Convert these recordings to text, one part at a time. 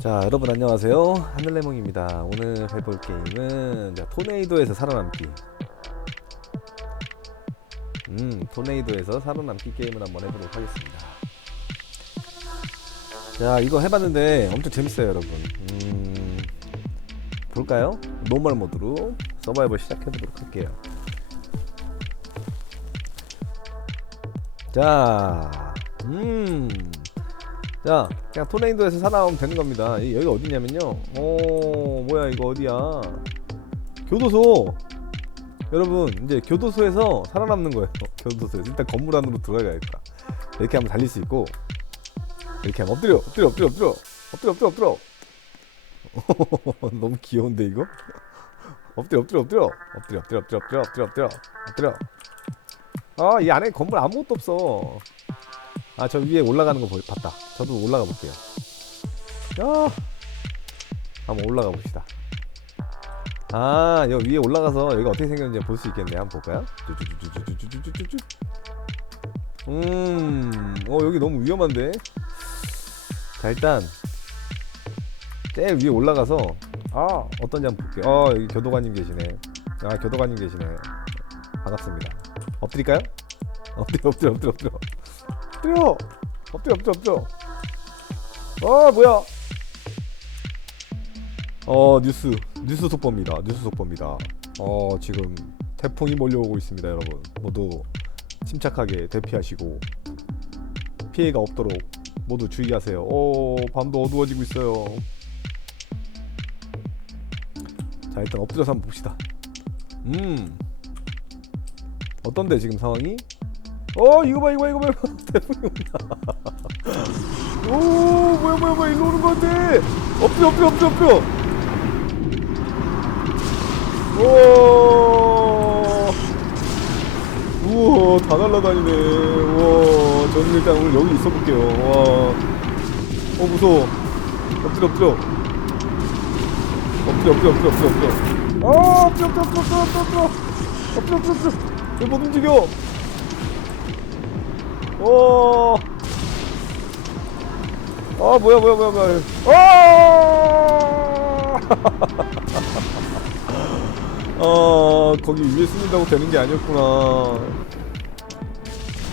자 여러분 안녕하세요. 하늘레몽입니다. 오늘 해볼 게임은 자, 토네이도에서 살아남기. 음 토네이도에서 살아남기 게임을 한번 해보도록 하겠습니다. 자 이거 해봤는데 엄청 재밌어요 여러분. 음 볼까요? 노멀 모드로 서바이벌 시작해보도록 할게요. 자 음. 자, 그냥 토네이도에서 살아오면 되는 겁니다. 이- 여기가 어디냐면요. 오, 뭐야, 이거 어디야? 교도소! 여러분, 이제 교도소에서 살아남는 거예요. 교도소에서. 일단 건물 안으로 들어가야겠다. 이렇게 하면 달릴 수 있고, 이렇게 하면 엎드려, 엎드려, 엎드려, 엎드려, 엎드려, 엎드려, 엎드려. 너무 귀여운데, 이거? 엎드려, 엎드려, 엎드려, 엎드려, 엎드려, 엎드려, 엎드려, 엎드려, 엎드려, 엎드려. 아, 이 안에 건물 아무것도 없어. 아 저 위에 올라가는 거 보, 봤다. 저도 올라가 볼게요. 야 한번 올라가 봅시다. 아여 위에 올라가서 여기가 어떻게 생겼는지 볼 수 있겠네 한번 볼까요? 음어 여기 너무 위험한데? 자 일단 제일 위에 올라가서 아 어떤지 한번 볼게요. 어, 여기 교도관님 계시네. 아 교도관님 계시네. 반갑습니다. 엎드릴까요? 엎드려 엎드려 엎드려 엎드려. 엎드려 엎드려 엎드려 엎드려 아 뭐야? 어 뉴스. 뉴스 속보입니다. 뉴스 속보입니다. 어 지금 태풍이 몰려오고 있습니다 여러분. 모두 침착하게 대피하시고 피해가 없도록 모두 주의하세요. 오 밤도 어두워지고 있어요. 자 일단 엎드려서 한번 봅시다. 음. 어떤데 지금 상황이 어 이거 봐 이거 봐 이거 봐. 태풍이 온다. 오 뭐야 뭐야 뭐야. 일로 오는 거 같아. 엎드려 엎드려 엎드려 엎드려 오. 우와 다 날라다니네. 우와 저는 일단 오늘 여기 있어 볼게요. 와어 무서워. 엎드려 엎드려. 엎드려 엎드려 엎드려 엎드려 엎드려. 아 엎드려 엎드려 엎드려 엎드려 엎드려. 엎드려 엎드려 엎드려. 왜못 움직여 오. 아 뭐야 뭐야 뭐야 뭐야. 아. 아 거기 위에 숨는다고 되는 게 아니었구나.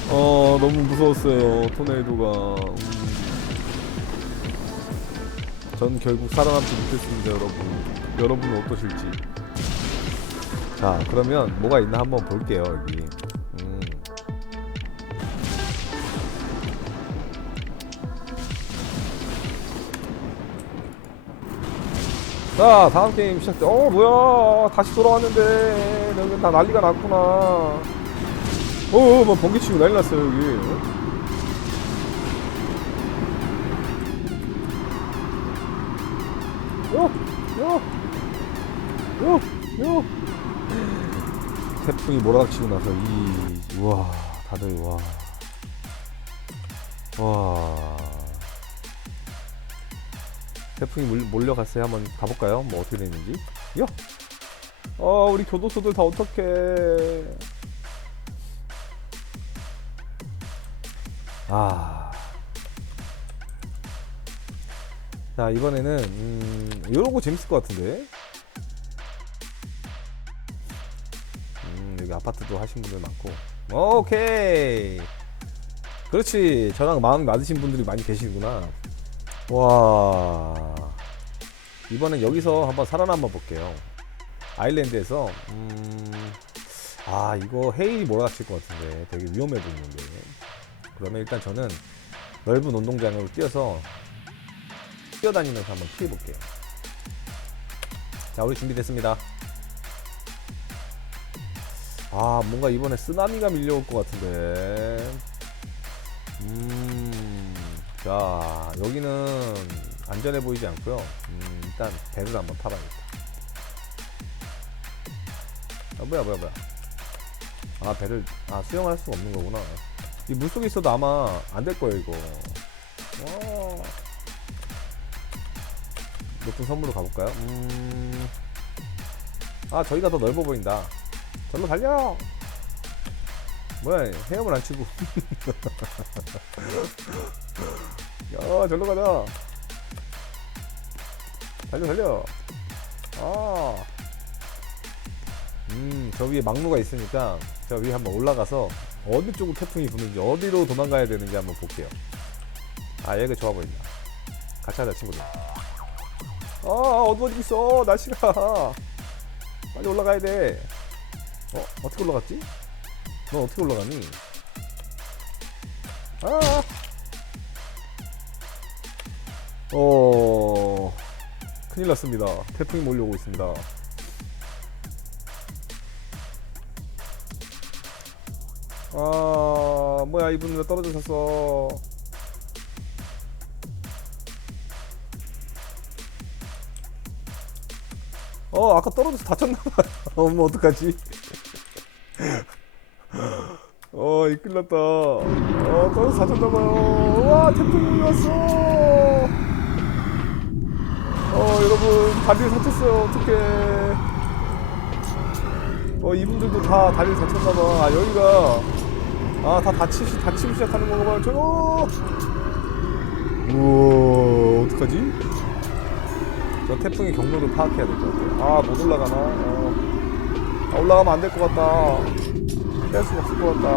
어 너무 무서웠어요 토네이도가. 음. 전 결국 살아남지 못했습니다 여러분. 여러분은 어떠실지. 자 그러면 뭐가 있나 한번 볼게요 여기. 자 다음 게임 시작돼. 어 뭐야. 다시 돌아왔는데. 여기 다 난리가 났구나. 어뭐 번개 치고 난리 났어요 여기. 요요요요 태풍이 몰아닥치고 나서 이 우와 다들 와와 태풍이 몰, 몰려갔어요. 한번 가볼까요? 뭐 어떻게 되는지. 야, 어 우리 교도소들 다 어떡해. 아. 자 이번에는 음, 이러고 재밌을 것 같은데. 음 여기 아파트도 하신 분들 많고. 오케이. 그렇지. 저랑 마음이 맞으신 분들이 많이 계시구나. 와. 이번엔 여기서 한번 살아남아 볼게요. 아일랜드에서 음... 아 이거 헤일이 몰아닥칠 것 같은데 되게 위험해 보이는데 그러면 일단 저는 넓은 운동장으로 뛰어서 뛰어다니면서 한번 피해 볼게요. 자 우리 준비됐습니다. 아 뭔가 이번에 쓰나미가 밀려올 것 같은데 자 여기는 안전해 보이지 않고요. 음, 일단 배를 한번 타봐야겠다. 아 뭐야 뭐야 뭐야. 아 배를 아 수영할 수가 없는 거구나. 이 물속에 있어도 아마 안 될 거예요 이거. 와. 높은 선물로 가볼까요? 음... 아 저기가 더 넓어 보인다. 절로 달려! 뭐야 헤엄을 안 치고 야 절로 가자 달려 달려 아. 음, 저 위에 막루가 있으니까 저 위에 한번 올라가서 어느 쪽으로 태풍이 부는지 어디로 도망가야 되는지 한번 볼게요. 아, 얘가 좋아 보인다. 같이 하자, 친구들. 아, 어두워지고 있어. 날씨가. 빨리 올라가야 돼. 어, 어떻게 올라갔지? 넌 어떻게 올라가니? 아! 어, 큰일 났습니다. 태풍이 몰려오고 있습니다. 아, 뭐야, 이분 왜 떨어졌었어? 어, 아까 떨어져서 다쳤나봐요. 어머, 어떡하지? 어, 이 큰일 났다. 어, 떨어져서 다쳤나봐요. 와, 태풍이 왔어! 어, 여러분, 다리를 다쳤어요. 어떡해. 어, 이분들도 다 다리를 다쳤나봐. 아, 여기가. 아, 다 다치시, 다치기 시작하는 건가 봐요. 저거! 우와, 어떡하지? 저 태풍의 경로를 파악해야 될 것 같아요. 아, 못 올라가나? 어. 아, 올라가면 안 될 것 같다. 피할 수가 없을 것 같다.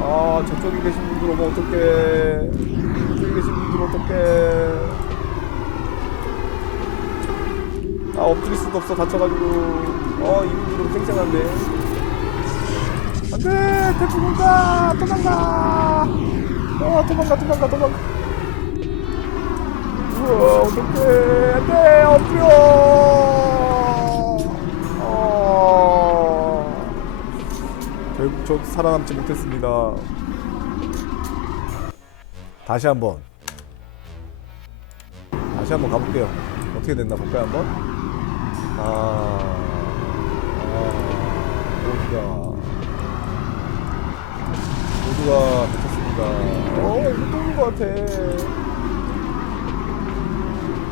아, 저쪽에 계신 분들 오면 어떡해. 저쪽에 계신 분들 어떡해. 아, 엎드릴 수도 없어. 다쳐가지고. 어, 이분들은 쌩쌩한데. 안 돼! 태풍 온다! 도망가! 어, 도망가, 도망가, 도망가. 우와, 어떡해. 안 돼! 엎드려! 어. 결국 저 살아남지 못했습니다. 다시 한번. 다시 한번 가볼게요. 어떻게 됐나 볼까요, 한번? 아, 아, 모두가, 모두가 다쳤습니다. 어, 이거 또 오는 것 같아.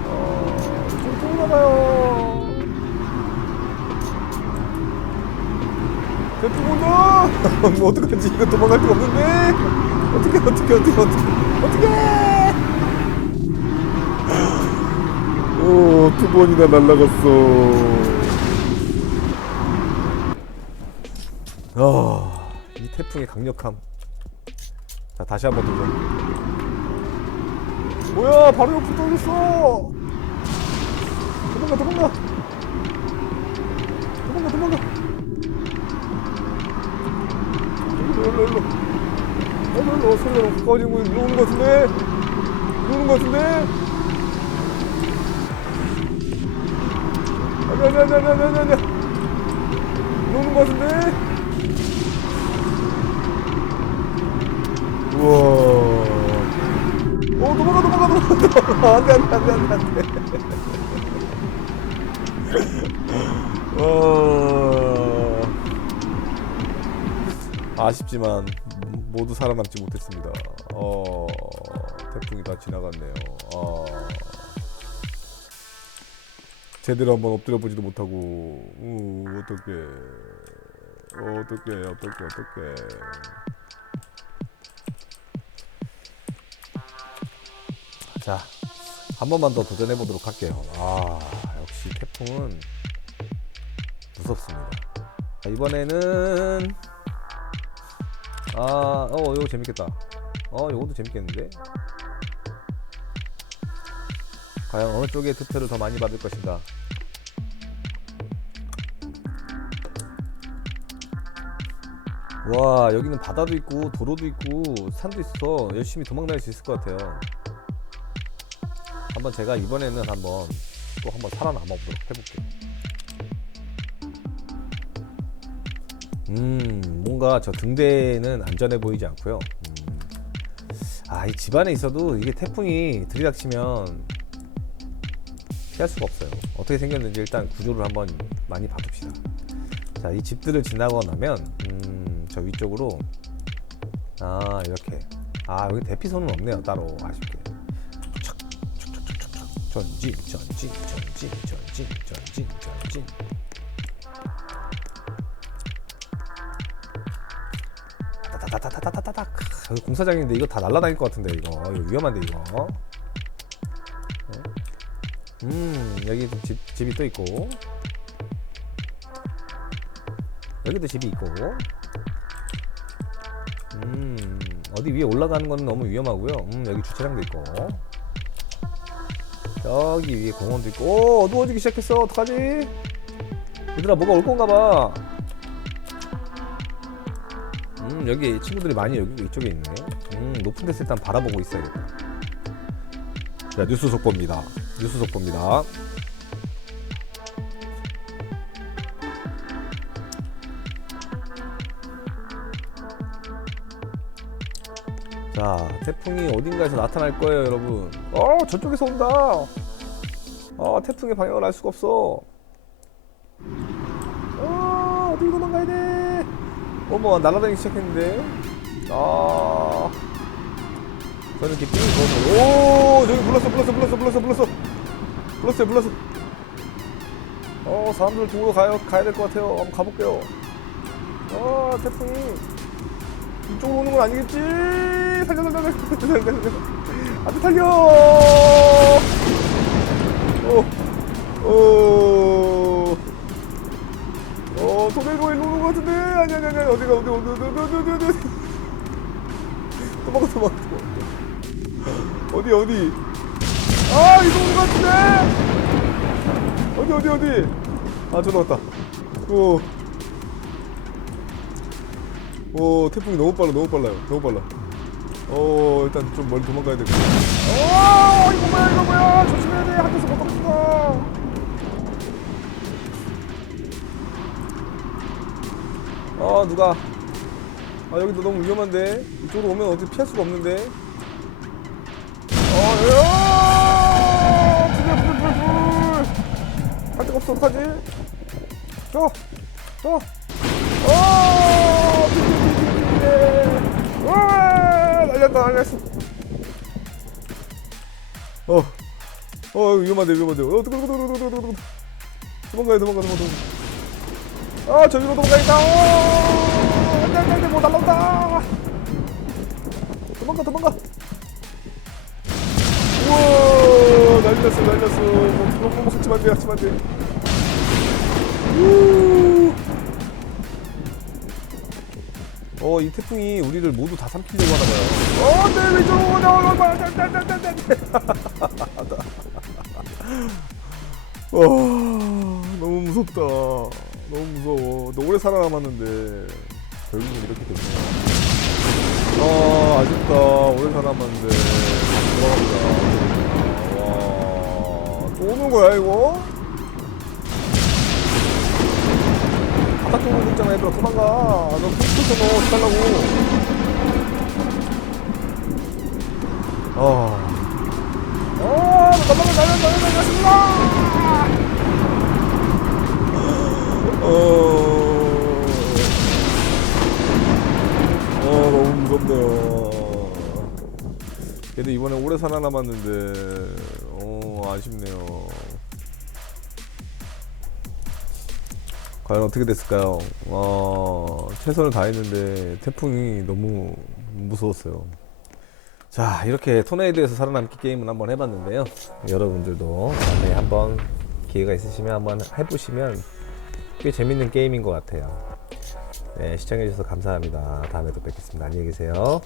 어. 대충 온다! 뭐 어떡하지? 이거 도망갈 데가 없는데? 어떻게, 어떻게, 어떻게, 어떻게, 어떻게! 오, 두 번이나 날라갔어. 아, 이 태풍의 강력함. 자, 다시 한번 도전. 뭐야, 바로 옆으로 떨어졌어! 도망가, 도망가! 도망가, 도망가! 일로, 일로, 일로. 일로, 일로, 소리가 너무 가까워지고 일로 오는 것 같은데? 일로 오는 것 같은데? 노는 거 같은데? 우와. 어 도망가 도망가 도망가. 안돼 안돼 안돼 안돼 와. 아쉽지만 모두 살아남지 못했습니다. 어 태풍이 다 지나갔네요. 어 제대로 한번 엎드려 보지도 못하고. 우 어떡해. 어떡해 어떡해 어떡해. 자 한 번만 더 도전해 보도록 할게요. 아 역시 태풍은 무섭습니다. 자, 이번에는 아 어 이거 재밌겠다. 어 이것도 재밌겠는데? 과연 어느 쪽에 투표를 더 많이 받을 것인가? 와 여기는 바다도 있고 도로도 있고 산도 있어 열심히 도망 다닐 수 있을 것 같아요 한번 제가 이번에는 한번 또 한번 살아남아 보도록 해볼게요 음 뭔가 저 등대는 안전해 보이지 않고요 음. 아이 집안에 있어도 이게 태풍이 들이닥치면 피할 수가 없어요. 어떻게 생겼는지 일단 구조를 한번 많이 봐둡시다. 자, 이 집들을 지나고 나면 음, 저 위쪽으로. 아 이렇게. 아 여기 대피선은 없네요 따로. 아쉽게. 전진 전진 전진 전진 전진 전진 따다다다다다다닥 공사장인데 이거 다 날라다닐 것 같은데 이거. 이거 위험한데 이거. 음 여기 또 집, 집이 또 있고. 여기도 집이 있고 음 어디 위에 올라가는 건 너무 위험하고요 음 여기 주차장도 있고 저기 위에 공원도 있고 오 어두워지기 시작했어 어떡하지 얘들아 뭐가 올 건가 봐 음, 여기 친구들이 많이 여기 이쪽에 있네. 음, 높은 데서 일단 바라보고 있어야겠다. 자, 뉴스 속보입니다. 뉴스 속보입니다. 자, 태풍이 어딘가에서 나타날 거예요, 여러분. 어, 저쪽에서 온다. 어, 태풍의 방향을 알 수가 없어. 어, 어디로 도망가야 돼? 어머 날아다니기 시작했는데 아 저는 이렇게 삥 돌아서 오 저기 불렀어 불렀어 불렀어 불렀어 불렀어 불렀어요 불렀어 어 사람들 도로 가요 가야 될 것 같아요 한번 가볼게요 아 태풍이 이쪽으로 오는 건 아니겠지 살려 살려 살려 살려 살려 살려 안돼 살려 오오 어, 도매로 일로 오는 것 같은데? 아니, 아니, 아니, 어디가, 어디, 어디, 어디, 어디, 어디, 어디, 어디. 도망가, 도망가, 도망가. 어디, 어디. 아, 이거 오는 것 같은데? 어디, 어디, 어디. 아, 저도 왔다. 오. 오, 태풍이 너무 빨라, 너무 빨라요. 너무 빨라. 어, 일단 좀 멀리 도망가야 되겠다. 어, 이거 뭐야, 이거 뭐야. 조심해야 돼. 한대서 못 떨어진다. 아 누가 아 여기도 너무 위험한데 이쪽으로 오면 어떻게 피할 수가 없는데 어 야! 불, 불, 불, 불. 할 데가 없어 어떡하지 자, 자, 어, 불, 불, 불, 불, 불. 와, 날렸다, 날렸어. 어, 어, 위험한데, 위험한데. 어. 도망가야, 도망가, 도망가, 도망가. 아 저기로 도망가겠다 오 안돼 안돼 안돼 뭐 날라온다 도망가 도망가 우와 뭐 그런 거 하지만 안돼 하지만 안돼 어 이 태풍이 우리를 모두 다 삼키려고 하나봐요. 어 안돼 왼쪽으로 나와 와 너무 무섭다. 너무 무서워. 너 오래 살아남았는데 결국은 이렇게 됐네. 아 아쉽다. 오래 살아남았는데. 돌아갑니다. 와 또 오는 거야 이거? 바닥 쪽으로 있잖아 얘들아 도망가 너 풀풀 너 어떡하려고 아 어, 넘어가 날려 날려 날렸습니다. 어, 어 너무 무섭네요. 그래도 이번에 오래 살아남았는데, 어 아쉽네요. 과연 어떻게 됐을까요? 어, 최선을 다했는데 태풍이 너무 무서웠어요. 자 이렇게 토네이도에서 살아남기 게임을 한번 해봤는데요. 여러분들도 다음에 한번 기회가 있으시면 한번 해보시면 꽤 재밌는 게임인 것 같아요. 네 시청해주셔서 감사합니다. 다음에 또 뵙겠습니다. 안녕히 계세요